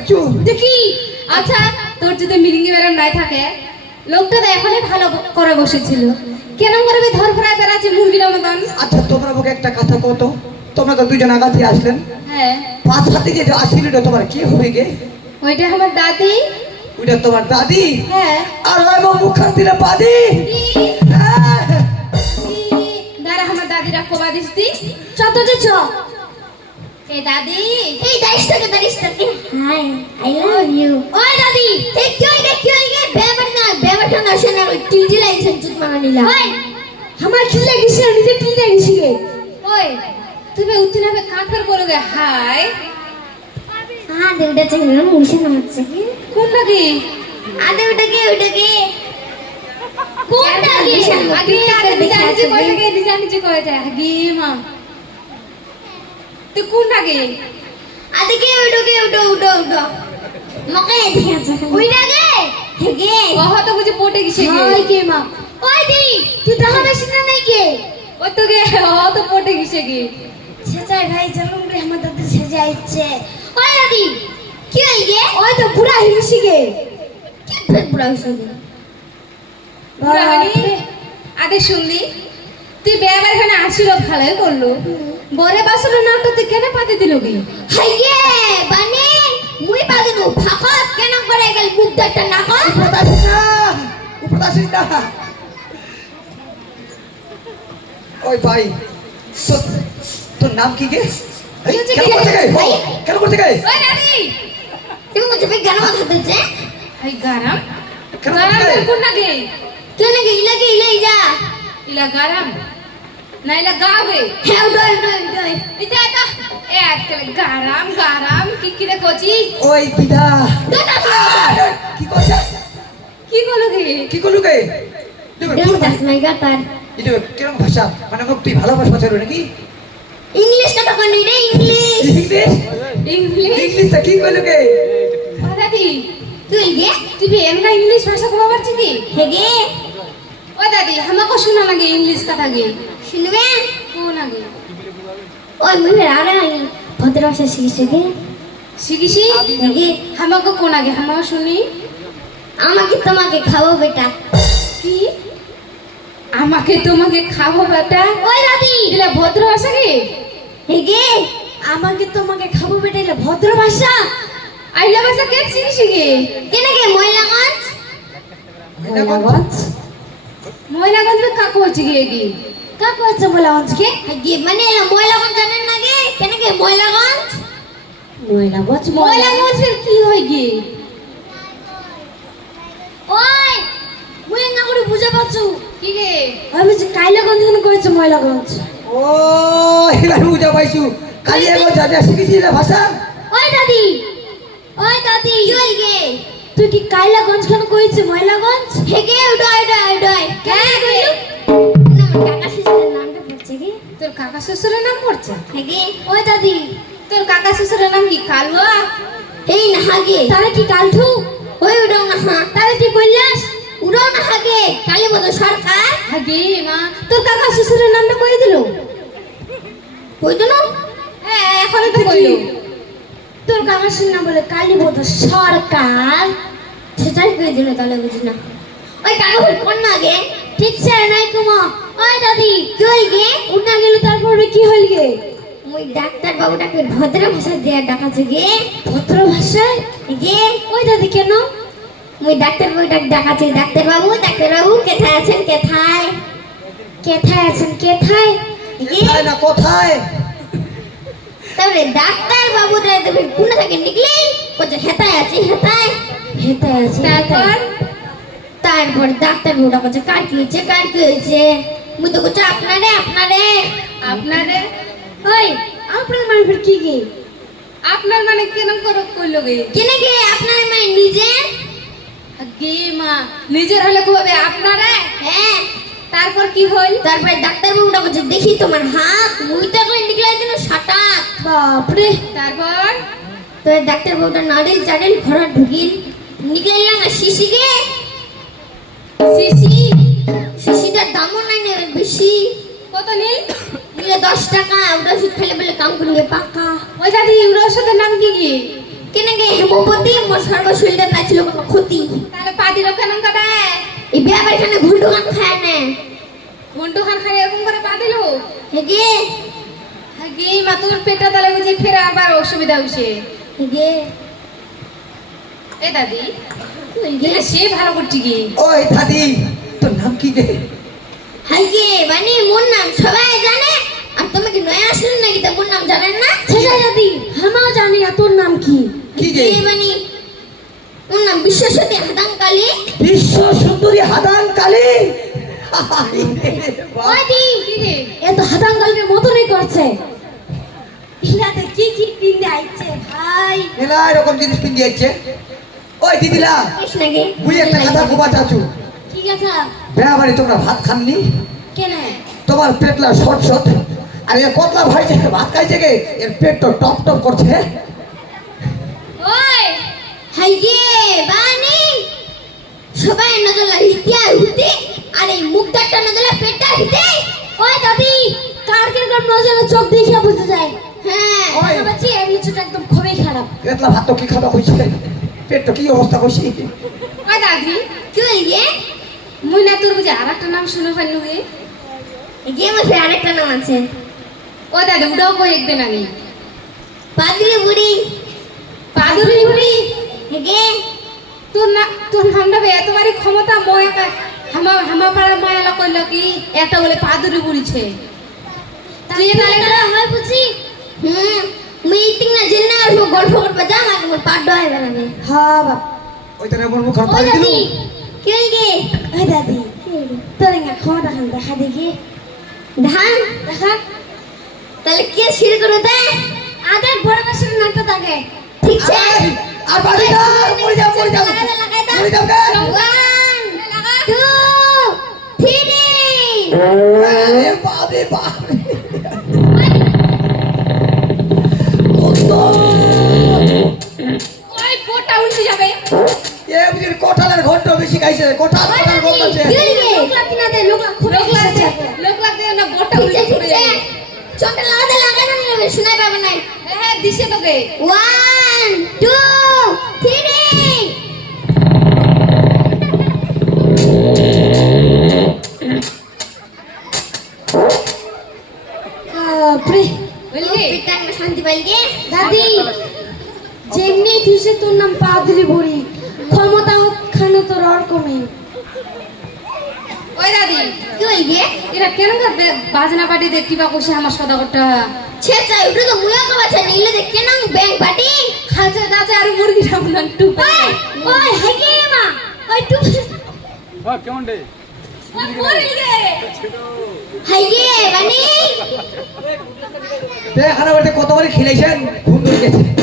দেখছো দেখি আচ্ছা তোর যদি মিরিঙ্গি বেরাম নাই থাকে লোকটা তো এখনই ভালো করে বসেছিল কেন করবে ধর ফরাই বেড়াচ্ছে মুরগির মতন আচ্ছা তোমরা মুখে একটা কথা কত তোমরা তো দুজন আগাতে আসলেন হ্যাঁ পাঁচ হাতে যে আসিল তোমার কি হবে গে ওইটা আমার দাদি ওইটা তোমার দাদি হ্যাঁ আর ওই মুখখান দিলে বাদি দাঁড়া আমার দাদিরা কোবা দিসতি চত যে চ এই দাদি এই দাঁড়িয়ে হাই আই লাভ ইউ ওই দাদি দেখিও গে বেবার না শোনা ওই টিলটি লাইছেন চুত মারা নিলা ওই আমার খিলে গেছে নিজে টিলে গেছি গে ওই তুমি উঠতে নাবে কাঁকর বলো গে হাই আদে ওটা চেঙ্গা মুছে নামাচ্ছে কি কোন লাগে আদে ওটাকে কোনটা কি আগে আগে নিজে কয়ে যায় আগে মা তুই কোন লাগে আদে কে উঠো মকে দেখে আছে ওইটাকে হেগে কহ তো বুঝি পটে গেছে গে ওই কে মা ওই দি তুই দেখা বেশি না নাই কে ওই তো গে তো পটে গেছে গে ছেচাই ভাই জানুম রে আমার দাদা সেজা ইচ্ছে ওই দাদি কি হই গে ওই তো বুড়া হিসি গে কি ফের বুড়া হিসি গে বুড়া হনি আদে শুনলি তুই বেবার খানে আসিল ভালোই করলো বরে বাসর নামটা তুই কেন পাতে দিল গে হাই গে বানি মুই পাগনু ফাকা কেন করে গেল মুখ দাটা না কর উপদাসী না ওই ভাই তোর নাম কি গে কেন করতে গে ওই দাদি তুমি মুঝে বে গানা কথা দিতে হাই গারাম কেন গারাম করতে গে? কোন লাগে কেন গে ইলা যা ইলা গারাম না ইলা গাবে হ্যাঁ ডয় এটা এটা এ আজকাল গারাম গারাম কি রে কচি ওই বিদা দটা কি করছে কি বলো গে কি করলু গে ডং দাস মাই গাতার এটা কিরকম ভাষা মানে মুখ তুই ভালো ভাষা ছিল নাকি ইংলিশ কথা কোন রে ইংলিশ ইংলিশ ইংলিশ কি করলু গে ও দাদি তুই গে তুই এমনা ইংলিশ ভাষা কবা পারছিস কি হেগে ও দাদি আমাকে শোনা লাগে ইংলিশ কথা গে শুনবে কোন আগে ওই মুই আরে ভদ্র ভাষা শিখছে গে শিখিছি হেগে আমাকে কোন আগে আমাকে শুনি আমাকে তোমাকে খাবো বেটা কি আমাকে তোমাকে খাবো বেটা ওই দাদি এলা ভদ্র ভাষা কি হেগে আমাকে তোমাকে খাবো বেটা এটা ভদ্র ভাষা আইলা ভাষা কে শিখিছি গে কেনে গে ময়লাগঞ্জ ময়নাগঞ্জ কাকু হচ্ছে গে কি কাকু আছে ময়লাগঞ্জ কে হেগে মানে এলা ময়লাগঞ্জ জানেন না গে কেনে গে ময়লাগঞ্জ ময়নাগঞ্জের কি হয় গে ওই মুই না করে বুঝা পাচ্ছু কি গে আমি যে কাইলাগঞ্জ কেন করেছে ময়লাগঞ্জ ও এবার বুঝা পাইছু কালি এগো যা যা শিখেছি না ভাষা ওই দাদি কি হই গে তুই কি কাইলাগঞ্জ কেন কইছে ময়লাগঞ্জ হেগে উডয় কে গে না কাকা শিশুর নামটা পড়ছে গে তোর কাকা শ্বশুরের নাম পড়ছে হেগে ওই দাদি তোর কাকা শ্বশুরের নাম কি কালুয়া এই না হাগে তারা কি কালঠু ওই উডাও না তারা কি কইলাস উডাও না হাগে কালী মতো সরকার আগে মা তোর কাকা শ্বশুরের নামটা কই দিল কই তো না হ্যাঁ এখন তো কইলো তোর কাকা শুন না বলে কালী মতো সরকার সেটাই কই দিল তাহলে বুঝি না ওই কাকা বল কোন না গে ঠিক আছে নাই কুমা ওই দাদি কি হই গে উনা গেল তারপরে কি হইল গে মুই ডাক্তার বাবুটাকে ভদ্র ভাষা দিয়ে ডাকাছে গে ভদ্র ভাষায় গে ওই দাদি কেন মুই ডাক্তার বাবুটাকে ডাকাছে ডাক্তার বাবু কোথায় আছেন কোথায় গে না কোথায় তাহলে ডাক্তার বাবুটা তুমি কোন থেকে নিকলে কোথায় হেতায় আছে তারপর ডাক্তার বাবুটা বলছে কার কি হয়েছে মুই তো বলছি আপনারে ওই আপনার মানে ফির কি গে আপনার মানে কেন করে কইলো গে কেনে গে আপনার মানে নিজে আগে মা নিজের হলে কবে আপনারা হ্যাঁ তারপর কি হল তারপরে ডাক্তার বাবুটা বলছে দেখি তোমার হাত মুই তো কই নিকলাই দিল সাটাত বাপরে তারপর তো ডাক্তার বাবুটা নাড়িল চাড়িল ঘরে ঢুকিল নিকলাইলাম না শিশি গে শিশিটার দামও নাই না বেশি কত নেই নিলে 10 টাকা ওটা ওষুধ খেলে বলে কাম করবে পাকা ওই দাদি ওর ওষুধের নাম কি কি কেনে গে হেমপতি মোর সর্ব শরীরে না ছিল কোনো ক্ষতি তাহলে পাদি রক্ষণ কাটা এই বিয়া বাড়ি খানে ঘুন্টু খান খায় না ঘন্টু খান খাই এরকম করে পা দিল হেগে হাগি মা তোর পেটটা তাহলে বুঝি ফের আবার অসুবিধা হইছে হেগে এ দাদি এটা সে ভালো করছি কি ওই দাদি তোর নাম কি রে হাইগে মানে মোর নাম সবাই জানে আর তুমি কি নয়া আসলেন নাকি তা মোর নাম জানেন না ছেড়া দাদি আমাও জানি আর তোর নাম কি কি রে এই মানে মোর নাম বিশ্বসতী হাদাঙ্কালী বিশ্ব সুন্দরী হাদান কালী ওই দি কি রে এ তো হাদাঙ্কালীর মতনই করছে ইলাতে কি কি পিন্দে আইছে ভাই মেলা এরকম জিনিস কিনে যাচ্ছে ওই দিদিলা কৃষ্ণকে বুঝি একটা কথা গোবা চাচু কি কথা বেড়া বাড়ি তোমরা ভাত খাননি কেন তোমার পেটলা শর্ট শর্ট আর এ কতলা ভাই যে ভাত খাইছে গে এর পেট তো টপ টপ করছে ওই হাইগে বানি সবাই নজর লাগিতে হুতে আর এই মুখটা একটা নজর পেটটা হুতে ওই দাদি কার কিরকম নজরে চোখ দেখে বুঝতে যায় হ্যাঁ ওই। ওই বাচ্চা এমনি ছোট একদম খুবই খারাপ পেটলা ভাত তো কি খাওয়া হয়েছে পেট তো কি অবস্থা করছি ওই দাদি কি হইগে মুই না তোর বুঝি আর একটা নাম শুনে ফেললু গে গেম আছে আরেকটা নাম আছে ওই দাদি উড়াও কই একদিন আমি পাগলি বুড়ি পাদুরি বুড়ি হেগে তোর নামটা বে এতবারই ক্ষমতা মই একা হামা পাড়া মায়ালা কইল কি একটা বলে পাদুরি বুড়িছে তুই তাহলে তাহলে হয় বুঝি মিটিং না জেনে আর গল্প করবে যা আমাকে মোর পাট ডয় বেরাবে হ্যাঁ বাপ ওই তারে মোর মুখ ওই পাড়ি দিলু দাদি কি হইগে ওই দাদি তোর না ক্ষমতা খান দেখা দেখি ধান দেখা তাহলে কে শির করে দে আদের বড় বছর নাটক থাকে ঠিক আছে আর বাড়ি না মরে যাও মরে যাও মরে যাও গে 1 2 3 বাবা বাবা কত ওই পোটা উল্টে যাবে এ বুঝির কোঠালের ঘন্ট বেশি খাইছে কোঠাল ঘন্ট আছে লোকলা তিনা দে লোকলা খুব লোক লাগছে লোক লাগছে না গোটা উল্টে ঠিক পড়ে আছে যাবে ছোট লাদে লাগানো নেবে শুনাই পাবে না হ্যাঁ দিছে তোকে 1 2 3 প্রে বুঝলি পিটা শান্তি পাইগে দাদি যেমনি দিছে তোর নাম পাদরি বুড়ি ক্ষমতা খানো তোর আর কমে ওই দাদি কি হইগে এরা কেন বাজনা পার্টি দেখতে বা কইছে আমার সদাগরটা ছে চাই উঠে তো মুয়া কা বাচ্চা নিলে দেখে না ব্যাংক পার্টি খাঁচা দাচা আর মুরগি রাবনান টুপ ওই হাইগে মা ওই টু কেমন রে মরে গে হাইগে বানি দেখানা বলতে কতবারই খেলেছেন ঘুম ধরে গেছে